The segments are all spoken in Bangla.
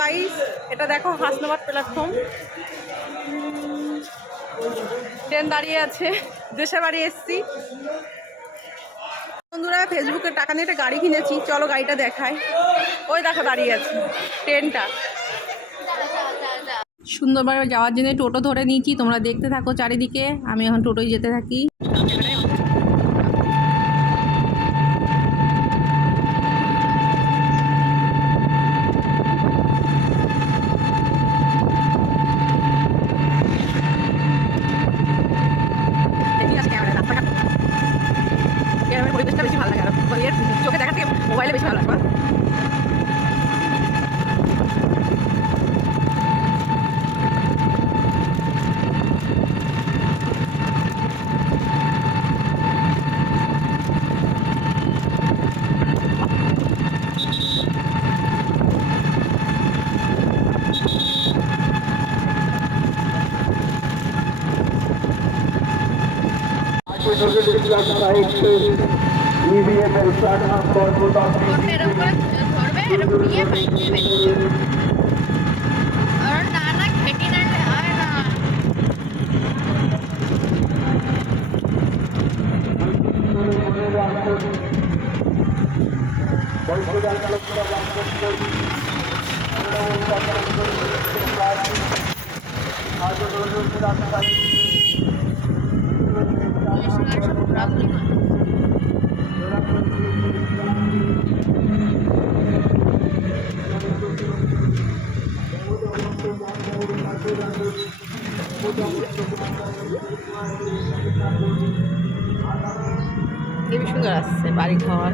গাইস, এটা দেখো হাসনাবাদ প্ল্যাটফর্ম। ট্রেন দাঁড়িয়ে আছে, দেশে বাড়ি এসছি। বন্ধুরা, ফেসবুকে টাকা নিয়ে একটা গাড়ি কিনেছি, চলো গাড়িটা দেখায়। ওই দেখো দাঁড়িয়ে আছে ট্রেনটা। সুন্দরবনে যাওয়ার জন্য টোটো ধরে নিয়েছি, তোমরা দেখতে থাকো চারিদিকে। আমি এখন টোটোয় যেতে থাকি। পরিবেশটা বেশি ভালো লাগে, আর চোখে দেখা থেকে মোবাইলে বেশি ভালো লাগবে। খুবই সুন্দর আসছে বাড়ি ঘর।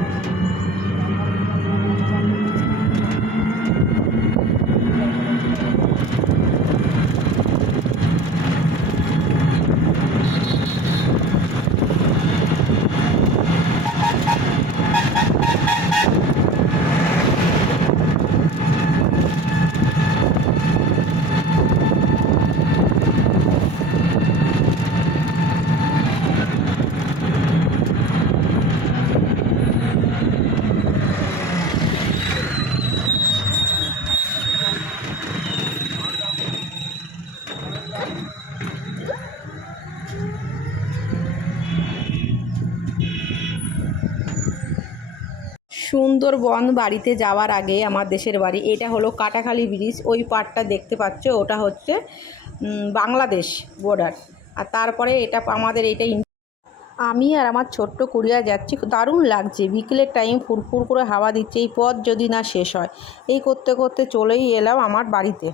সুন্দরবন বাড়িতে যাওয়ার আগে আমার দেশের বাড়ি, এটা হলো কাটাখালি ব্রিজ। ওই পাড়টা দেখতে পাচ্ছ, ওটা হচ্ছে বাংলাদেশ বর্ডার। আর তারপরে এটা আমাদের এইটা। আমি আর আমার ছোট্ট কুড়িয়া যাচ্ছি, দারুণ লাগছে। বিকেলের টাইম ফুরফুর করে হাওয়া দিচ্ছে, এই পথ যদি না শেষ হয়। এই করতে করতে চলেই এলাম আমার বাড়িতে।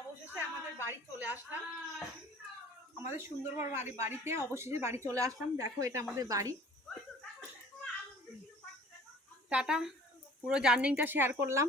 অবশেষে আমাদের বাড়ি চলে আসলাম, আমাদের সুন্দরবন বাড়িতে অবশেষে বাড়ি চলে আসলাম। দেখো এটা আমাদের বাড়ি। টাটা, পুরো জার্নিটা শেয়ার করলাম।